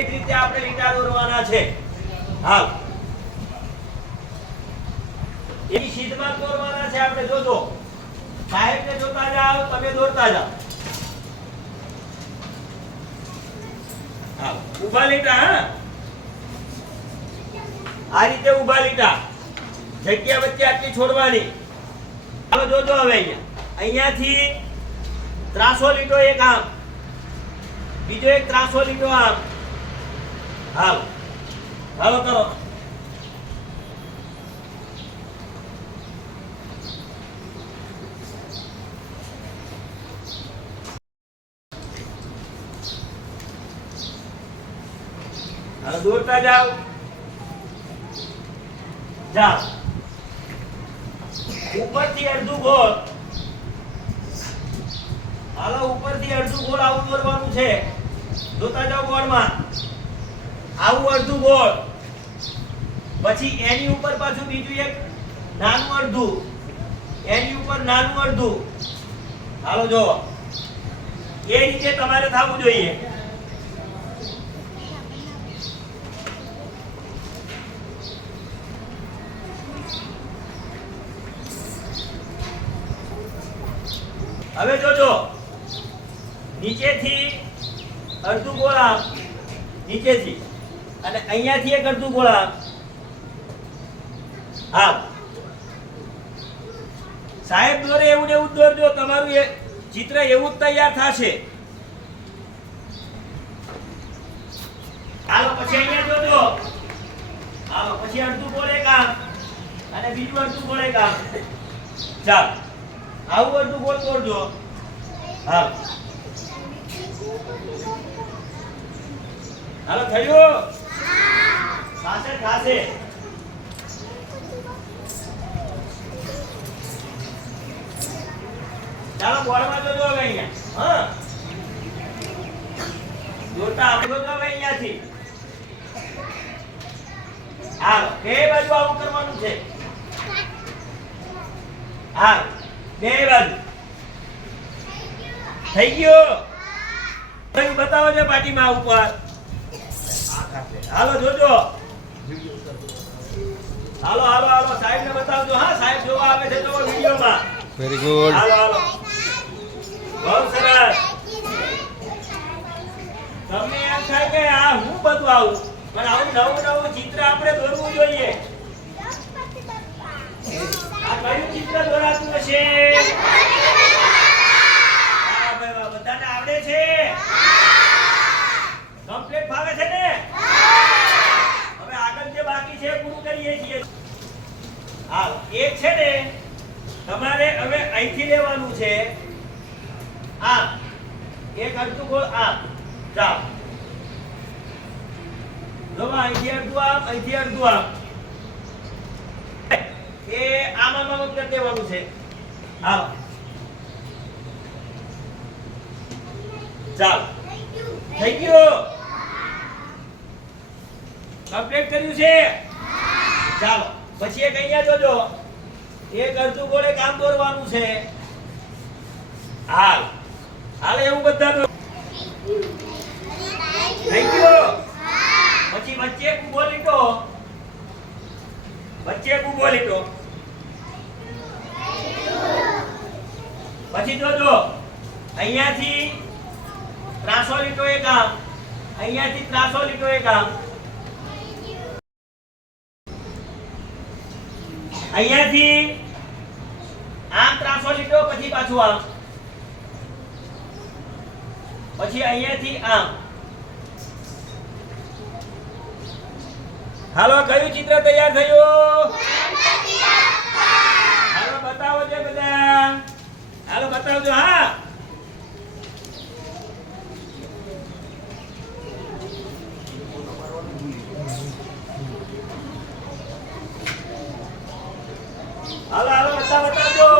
એક રીતે આપણે લીટા દોરવાના છે. હાલ એની શીટમાં દોરવાના છે આપણે. જોજો સાહેબને જોતા જાઓ, તમે દોરતા જાઓ. હાલ ઊભા લીટા. હા આ રીતે ઊભા લીટા, જગ્યા વચ્ચે આટલી છોડવાની. હાલો જોજો હવે અહીંયાથી ત્રાસો લીટો એક આમ, બીજો એક ત્રાસો લીટો આમ. હાલો હાલો કરો. હાલો દોરતા જાઓ. જાઓ ઉપરથી અડધું ગોળ. હાલો ઉપરથી અડધું ગોળ આવું દોરવાનું છે. જોતા જાઓ ગોળમાં આવું અડધું ગોળ, પછી એની ઉપર પાછું બીજું એક નાનું અડધું, એની ઉપર નાનું અડધું. હાલો જો એ રીતે તમારે થવું જોઈએ. હવે જોજો નીચેથી અડધું ગોળા, નીચેથી અને અહીંયાથી એક અડધું ગોળા. હા સાહેબ દોરે એવું ને એવું દોરજો, તમારું એ ચિત્ર એવું જ તૈયાર થશે. હાલો પછી અહીંયા જોજો. હાલો પછી અડધું ગોળ એક આમ અને બીજું અડધું ગોળ એક આમ. ચાલો આવું અડધું ગોળ દોરજો. હા હાલો થયું? ખાસે ખાસે. ચાલો બોર્ડમાં જોજો હવે અહીંયા. હા જોતા આપણે જોજો હવે અહીંયાથી. હાલો બે બાજુ આવું કરવાનું છે. હા બે બાજુ થઈ ગયો. બતાવો છો પાટીમાં ઉપર. હાલો જોજો. હાલો હાલો હાલો સાહેબ ને બતાવજો. હા સાહેબ જોવા આવે છે તો વિડિયોમાં. Very good. હાલો હાલો બહુ સરસ. તમને એમ થાય કે આ હું બધું આવું, પણ આવું નવું નવું ચિત્ર આપણે દોરવું જોઈએ. આ કયું ચિત્ર દોરાતું હશે? હા ભાઈ વાહ, બધાને આવડે છે? કમ્પ્લીટ ફાવે છે ને? હવે આગળ જે બાકી છે પૂરું કરીએ છીએ. હાલ એક છે ને તમારે હવે અહીંથી લેવાનું છે. આ એક અડધું ગોળ આમ. જાઓ જો અહીંથી અડધું આમ, અહીંથી અડધું આમ. એ આમાં કરી દેવાનું છે. હાલો ચાલો થઈ ગયું? કમ્પ્લીટ કર્યું છે? ચાલો પછી એક અહીંયા જોજો. એક અડધું ગોળે કામ દોરવાનું છે. હાલ હાલ એવું બધા થઈ ગયું? પછી વચ્ચે એક ઊભો લીટો, વચ્ચે એક ઊભો લીટો. પછી જોજો અહીંયાથી ત્રાસો લીટો એક આમ, અહીંયાથી ત્રાસો લીટો એક આમ, અહીંયાથી આમ ત્રાસો લીટો, પછી પાછું આમ, પછી અહીંયાથી આમ. હાલો કયું ચિત્ર તૈયાર થયું? હાલો બતાવો છો બધા. હાલો બતાવજો. હા હાલો હાલો બધા બતાવજો.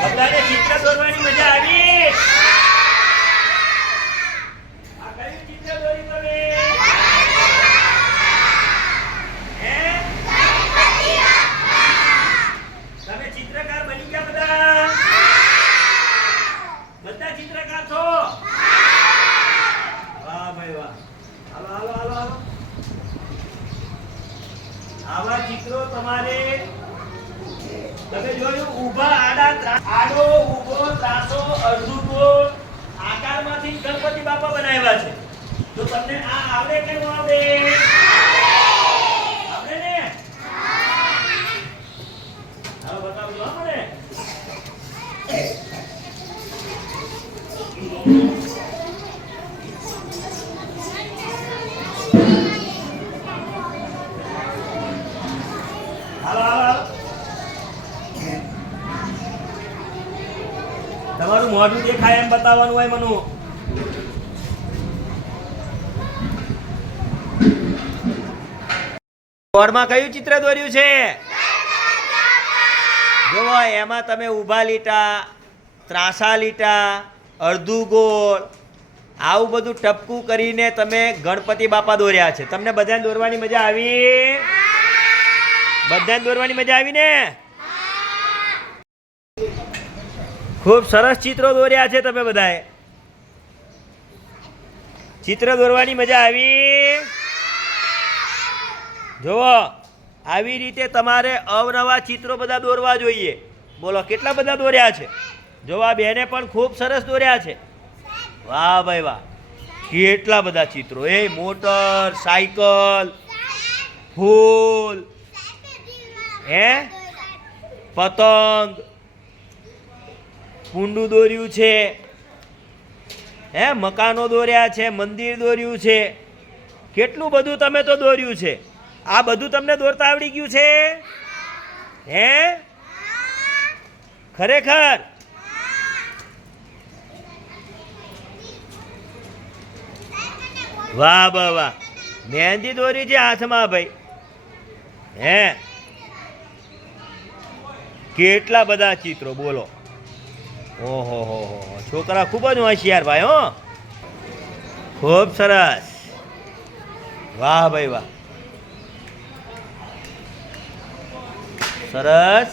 બધાને ચિત્ર દોરવાની મજા આવી? આ કયું ચિત્ર દોરી તમે? તમે જોયું ઊભા આડા આડો ઊભો ત્રાસો અડધું ગોળ આકારમાંથી ગણપતિ બાપા બનાવ્યા છે. તો તમને આ આવડે કે ન આવડે? આવડે ને? હા બતાવજો હા મને. હાલો હાલો તમારું મોઢું દેખાય એમ બતાવવાનું હોય મનુ. બોર્ડમાં કયું ચિત્ર દોર્યું છે? જોવો એમાં તમે ઊભા લીટા, ત્રાસા લીટા, અડધું ગોળ આવું બધું ટપકું કરીને તમે ગણપતિ બાપા દોર્યા છે. તમને બધાને દોરવાની મજા આવી? બધાને દોરવાની મજા આવી ને? ખૂબ સરસ ચિત્રો દોર્યા છે તમે બધાએ. ચિત્ર દોરવાની મજા આવી? જુઓ આવી રીતે તમારે અવનવા ચિત્રો બધા દોરવા જોઈએ. બોલો કેટલા બધા દોર્યા છે? જો આ બેને પણ ખૂબ સરસ દોર્યા છે. વાહ ભાઈ વાહ, કેટલા બધા ચિત્રો. એ મોટર, સાયકલ, ફૂલ, હે પતંગ, કુંડું દોર્યું છે, હે મકાનો દોર્યા છે, મંદિર દોર્યું છે. કેટલું બધું તમે તો દોર્યું છે. આ બધું તમને દોરતા આવડી ગયું છે? હે ખરેખર? વાહ વાહ વાહ, મહેંદી દોરી છે હાથમાં ભાઈ. હે કેટલા બધા ચિત્રો બોલો. ઓહો હો હો, છોકરા ખૂબ જ હોશિયાર ભાઈ. હો ખૂબ સરસ. વાહ ભાઈ વાહ, સરસ.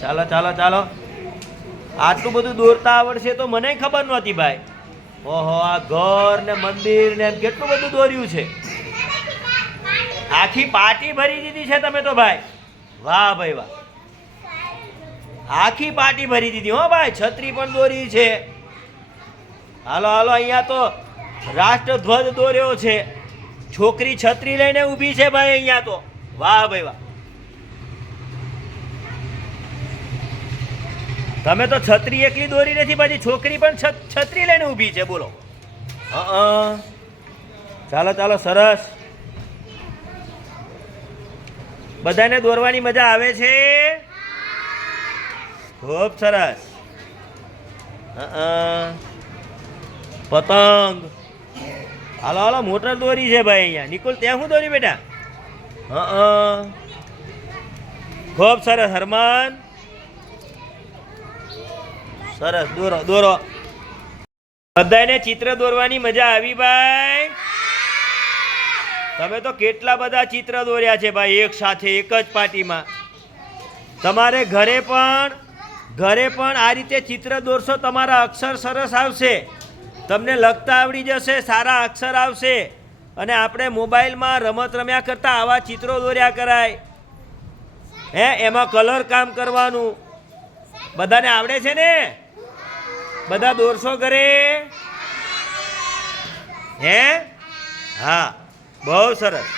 ચાલો ચાલો ચાલો, આટલું બધું દોરતા આવડશે તો મને ખબર નહોતી ભાઈ. ઓહો, આ ઘર ને મંદિર ને એમ કેટલું બધું દોર્યું છે. આખી પાટી ભરી દીધી છે તમે તો ભાઈ. વાહ ભાઈ વાહ, આખી પાટી ભરી દીધી હો ભાઈ. છત્રી પણ દોરી છે. હાલો હાલો, અહીંયા તો રાષ્ટ્રધ્વજ દોર્યો છે. છોકરી છત્રી લઈને ઊભી છે ભાઈ અહીંયા તો. વાહ ભાઈ વાહ, તમે તો છત્રી એકલી દોરી નથી, પછી છોકરી પણ છત્રી લઈને ઊભી છે. બોલો. ચાલો ચાલો, સરસ. બધાને દોરવાની મજા આવે છે? ખૂબ સરસ. પતંગ. હાલો હાલો, મોટર દોરી છે ભાઈ અહીંયા. નિકુલ ત્યાં શું દોરી બેટા? ખૂબ સરસ હરમાન, સરસ. દોરો દોરો. બધાને ચિત્ર દોરવાની મજા આવી ભાઈ? તમે તો કેટલા બધા ચિત્ર દોર્યા છે ભાઈ એક સાથે, એક જ પાટીમાં. તમારે ઘરે પણ આ રીતે ચિત્ર દોરશો, તમારા અક્ષર સરસ આવશે. તમને લખતા આવડી જશે, સારા અક્ષર આવશે. અને આપણે મોબાઈલમાં રમત રમ્યા કરતાં આવા ચિત્રો દોર્યા કરાય. હે એમાં કલર કામ કરવાનું. બધાને આવડે છે ને? બધા દોરશો ઘરે? હે હા, બહુ સરસ.